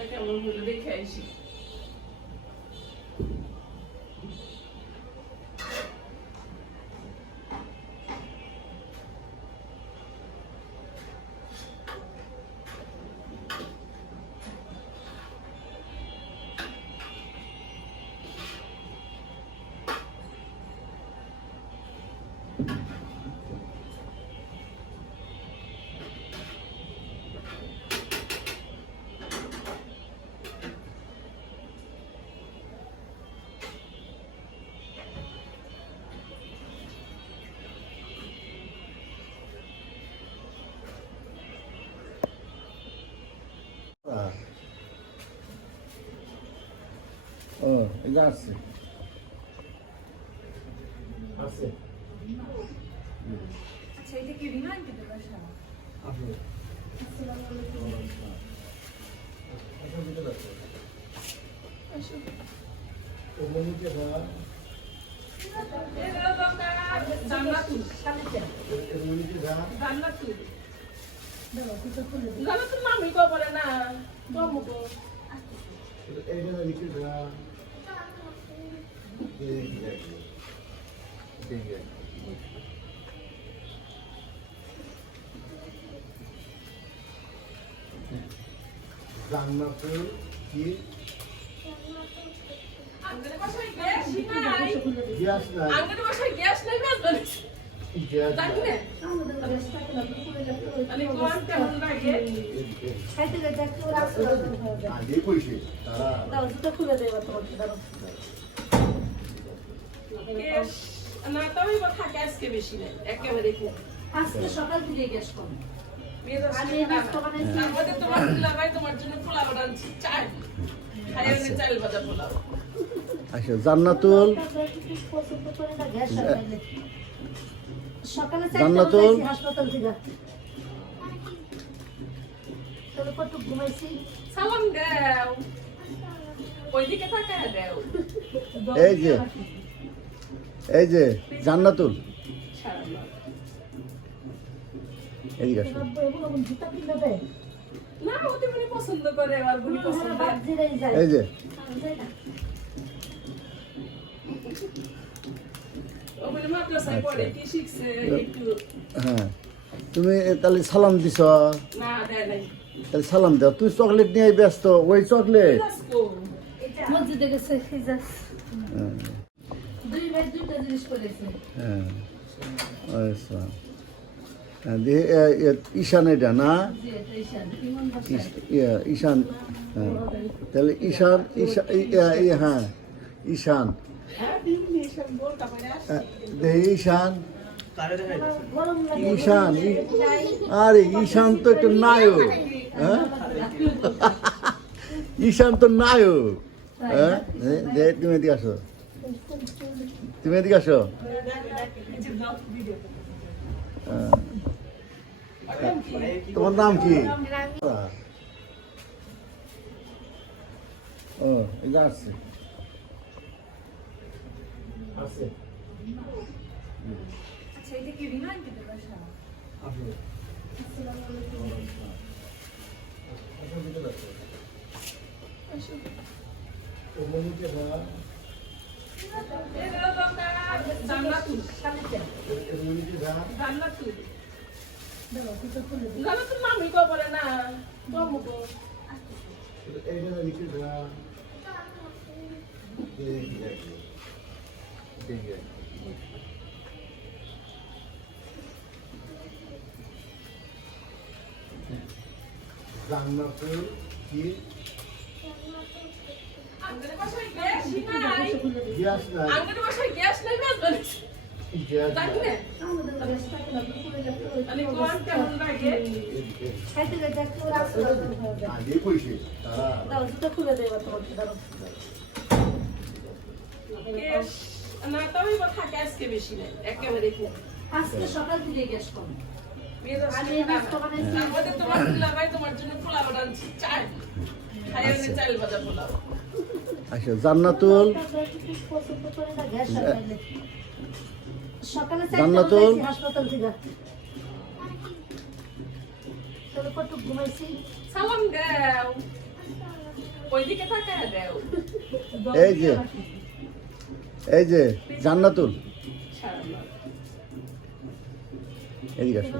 রান্নাটা কেমন হলো দেখে আইসি। ও এটা আছে আছে আচ্ছা এটা কি রিমাইন্ড দিতে বাসা আপনি আসসালামু আলাইকুম আচ্ছা দিতে লাগবে আসো। ও মনিকে বা এরা দরকার জান্নাতুল। মনিকে বা জান্নাতুল। দাও কিছু খুলে দিই জান্নাতুল মামি কো বলে না। বমকো। এইটা লিখে বা জান্নাতুল কি আমাদের বাসায় গ্যাস নাই। গ্যাস নাই আমাদের বাসায় গ্যাস নাই মাছ বানাইছি। গ্যাস জানি না। আমাদের ব্যস্ত না খুলে দাও মানে কোন কেমন লাগে? খাইতে গেছে একটু রাস্তা দাও আগে কইছে তারা দাও দুটো খুলে দেব তোমাকে দাও গ্যাস না তবে কথা গ্যাসকে বেশি নাই। একেবারে কম। আজকে সকাল থেকে গ্যাস কম মেজাজ আমি ঠিক না। নাস্তা বানাইছি। আমাদের তোমার দুলাভাই তোমার জন্য পোলাও রাঁধছি। চাল। খাইয়ানে চাল ভাজা পোলাও। আচ্ছা জান্নাতুল পছন্দ করে না গ্যাস সকালে জান্নাতুল। হাসপাতাল থেকে তাহলে কত ঘুমাইছি সালাম দাও। ওইদিকে তাকায় দাও। এই যে জান্নাতুল সারাদিন। এদিকে আসো জুতা কিনে দেয় না ওতে মনে পছন্দ করে আর বুনি পছন্দ বাদ দিলেই যায় এই যে ও মানে মাদ্রাসায় পড়ে কি শিখছে একটু হ্যাঁ তুমি তাহলে সালাম দিছ না দেয় নাই। তাহলে সালাম দাও তুই চকলেট নিয়ে ব্যস্ত ওই চকলেট রাস্কো। মসজিদে গেছে হিজাজ দুই ভাই দুইটা জিনিস করেছে হ্যাঁ আচ্ছা হ্যাঁ, ঈশান এটা না জি এটা ঈশান ইমন বাসায় ঈশান হ্যাঁ তাহলে হ্যাঁ ঈশান হ্যাঁ দিন সব বলতা মানে আসে। ঈশান গরম লাগে ঈশান আরে ঈশান তো একটা নায়ক হ্যাঁ ঈশান তো নায়ক হ্যাঁ তুমি এদিকে আসো তুমি এদিকে আসো হ্যাঁ। তোমার নাম কি ও এটা আসছে আছে আচ্ছা এটা কি রিমাইন্ড দিতে বাসা আপনি আসসালামু আলাইকুম আচ্ছা দিতে লাগবে আসো। ও মনিকে বা এরা দরকার জান্নাতুল। মনিকে বা জান্নাতুল। দাও কিছু খুলে দিই জান্নাতুল মামি কো বলে না। বমকো। এইটা লিখে বা জান্নাতুল কি আমাদের বাসায় গ্যাস নাই। গ্যাস নাই আমাদের বাসায় গ্যাস নাই মাছ বানাইছি। গ্যাস জানি নাই না। আমাদের ব্যস্ত না খুলে দাও মানে কোন কেমন লাগে? খাইতে গেছে একটু রাস্তা দাও আগে কইছে তারা দাও দুটো খুলে দেব তোমাকে দাও গ্যাস না তবে কথা গ্যাসকে বেশি নাই। একেবারে কম। আজকে সকাল থেকে গ্যাস কম মেজাজ আমি ঠিক না। নাস্তা বানাইছি। আমাদের তোমার দুলাভাই তোমার জন্য পোলাও রাঁধছি। চাল। খাইয়ানে চাল ভাজা পোলাও। আচ্ছা জান্নাতুল পছন্দ করে না গ্যাস সকালে জান্নাতুল। হাসপাতাল থেকে তাহলে কত ঘুমাইছি সালাম দাও। ওইদিকে তাকায় দেও। এই যে জান্নাতুল সারাদিন। এদিকে আসো।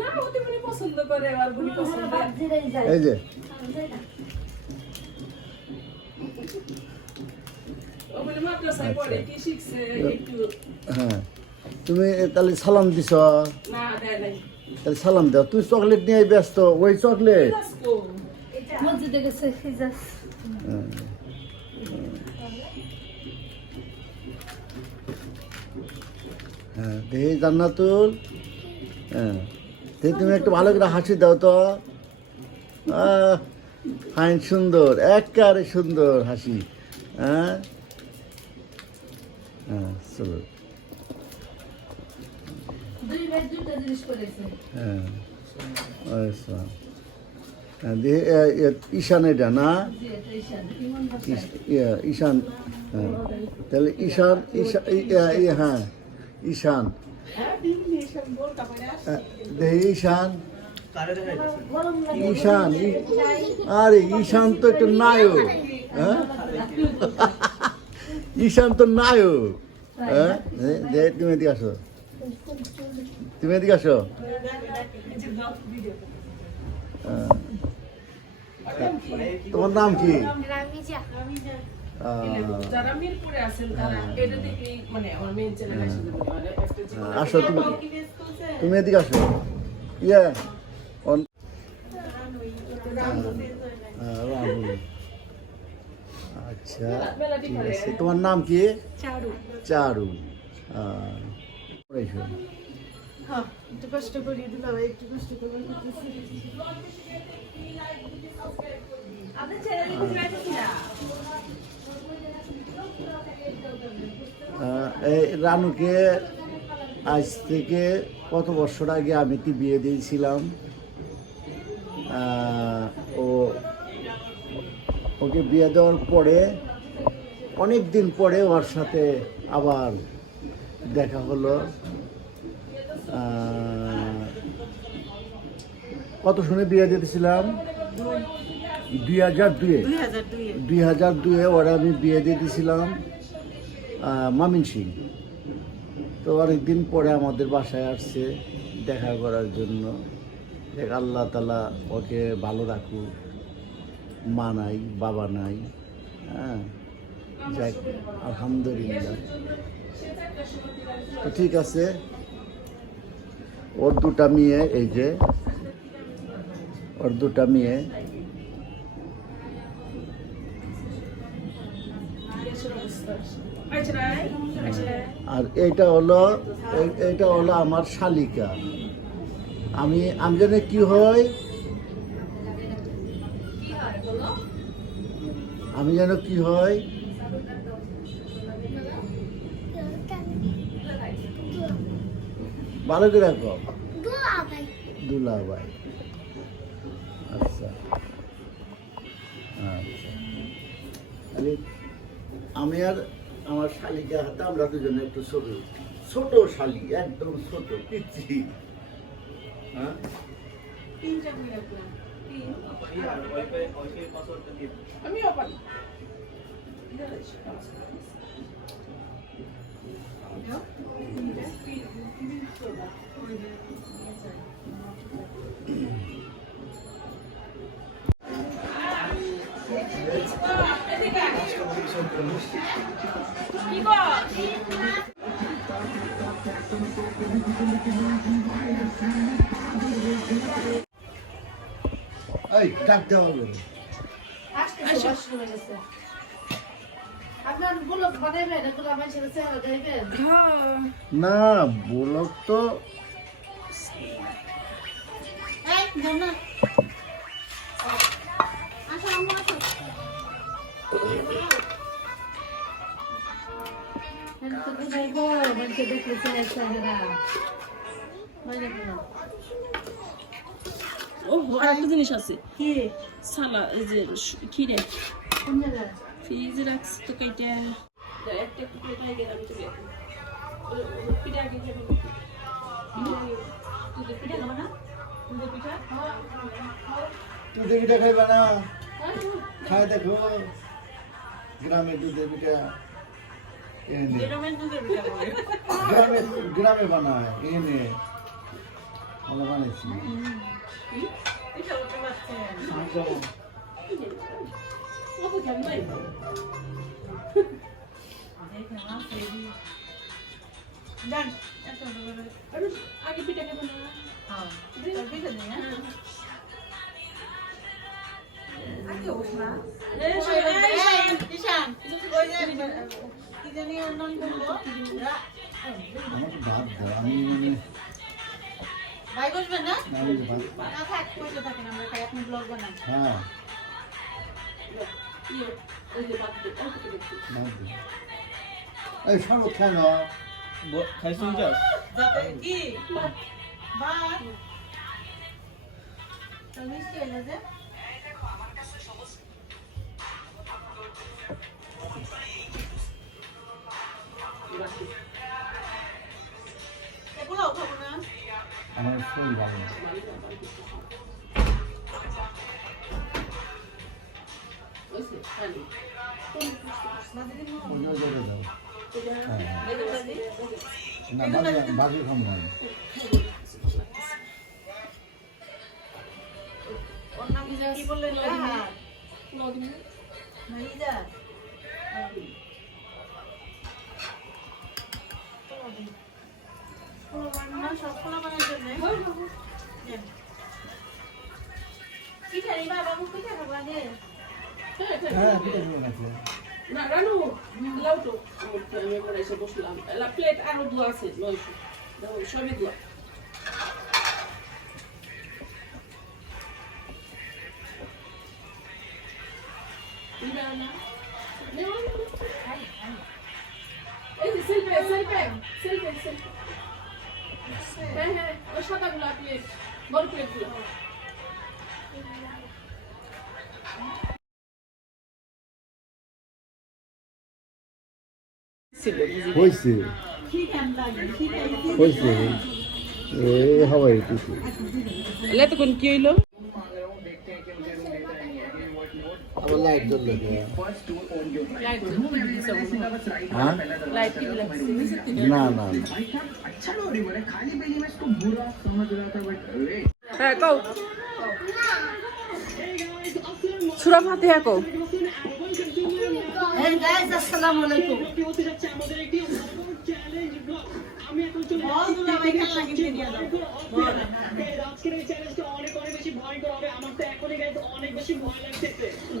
না, ওতে উনি পছন্দ করে, আর উনি পছন্দ করে। এই যে ও বলে মাদ্রাসায় পড়ে, কি শিখছে একটু। হ্যাঁ, তুমি তাহলে সালাম দিছ, না, দেয় নাই। তাহলে সালাম দাও। তুই চকলেট নিয়ে ব্যস্ত, ওই চকলেট। আজকো। মসজিদে গেছে হিজাজ। হ্যাঁ, দেখি জান্নাতুল। হ্যাঁ, দেখি তুমি একটু ভালো করে হাসি দাও তো। ফাইন, সুন্দর, একেবারে সুন্দর হাসি। হ্যাঁ হ্যাঁ, চলো। দুই ভাই দুইটা জিনিস করেছে। হ্যাঁ, আচ্ছা। হ্যাঁ, দেখি ঈশান এটা না? জি, এটা ঈশান। ইমন বাসায়। ঈশান। হ্যাঁ, তাহলে ঈশান, হ্যাঁ ঈশান। হ্যাঁ, দিদি এসব বোরকা পরে আসছে। দেখি ঈশান। ঈশান, আরে ঈশান তো একটা নায়ক। হ্যাঁ, ঈশান তো নায়ক। হ্যাঁ, তুমি এদিকে আসো, তুমি এদিকে আসো। এই যে ব্লগ ভিডিও। হ্যাঁ। তোমার নাম কি? যারা মিরপুরে আছেন তারা এটা দেখেই মানে আমার মেন চ্যানেল আসলে মানে একটা জীবন আসো তুমি, তুমি এদিকে আসো। ইয়ে রাহুল। আচ্ছা, ঠিক আছে। তোমার নাম কি? চারু। চারু। হ্যাঁ, একটু কষ্ট করি দিলাম, একটু কষ্ট করে আপনি চ্যানেলে কিছু রাখো কিনা? এই রানুকে আজ থেকে কত বছর আগে আমি কি বিয়ে দিয়েছিলাম। ওকে বিয়ে দেওয়ার পরে অনেক দিন পরে ওর সাথে আবার দেখা হলো। কত শুনে বিয়ে দিয়েছিলাম? 2002-এ ওরা আমি বিয়ে দিয়ে দিয়েছিলাম মামিন সিং। তো অনেকদিন পরে আমাদের বাসায় আসছে দেখা করার জন্য। দেখ আল্লাহ তাআলা ওকে ভালো রাখুক। মা নাই, বাবা নাই। হ্যাঁ, যাক আলহামদুলিল্লাহ। তো ঠিক আছে, ওর দুটা মেয়ে, এই যে ওর দুটা মেয়ে। আর এইটা হলো আমার শালিকা। আমি জানি কি হয়, আমি যেন কি হয়। ভালো করে রাখো। দুলাভাই। আচ্ছা আচ্ছা। আমি আর আমার শালিকা হাতে আমরা দুজনে একটু ছোট ছোট শালি, একদম ছোট পিচ্ছি। হ্যাঁ, আমিও পারি। কি গো? এই ডাকতে হবে। আসতে শুরু গেছে। আপনার ব্লগ বানাইবেন, এগুলো মানুষের চেহারা দেখাইবেন? না, ব্লগ তো মানুষের দেখলে চেহারা। ও, আরেকটা জিনিস আছে। কি সালা, এই যে খিরে কোন জায়গায়? ফ্রিজে রাখছি তো কাইটা একটা টুকরো খাই গেলাম চলে পিঠা আগে খাবি তুই পিঠা খাবো না? পিঠা দুধের পিঠা খাইবা না? খাই দেখো গ্রামের দুধের পিঠা এনে গ্রামে বানায় এনে আমরা বানাইছি আগে পিঠা খাবো না আমাকে ভাত দাও আমি ভাই বসবেন না আমি ভাত না থাক বসে থাকেন আমরা খাই আপনি ব্লগ বানান হ্যাঁ ওই যে বাদ দে অল্প করে একটু। ভাত দিই এই শরবত খাই না খাইছুন যাস যাতে কি ভাত তো মিষ্টি হলো যে এগুলো খাবো না আমার শরীর ভালো না ওইসে, খালি। ওই যে দাও হ্যাঁ দেখো দাদি, না বাকি খাবো না ওর নাম কি বললেন হ্যাঁ নদী মাইজা পোলা বান্না সব পোলা বানার জন্য পিঠা রে বাবা মুখ পিঠা খাবো আগে হ্যাঁ পিঠা খাবো না না রানু লাউ তো আমি এবার এসে বসলাম এলা প্লেট আরো দু আছে 900 দাও সবই দু না এই যে সেলফি হ্যাঁ ওই সাদাগুলো প্লেট বড় প্লেটগুলো হয়েছে হয়েছে এই হাওয়াই কিছু এলা তো কোন কি হইলো আবার লাইট জ্বললে লাইট হ্যাঁ লাইট কি লাগছে না না হ্যাঁ কও সূরা ফাতিহা কও এই গাইস আসসালামু আলাইকুম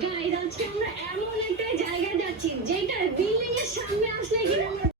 গাইস আজকে আমরা এমন একটা জায়গায় যাচ্ছি যেটা বিল্ডিং এর সামনে আসলে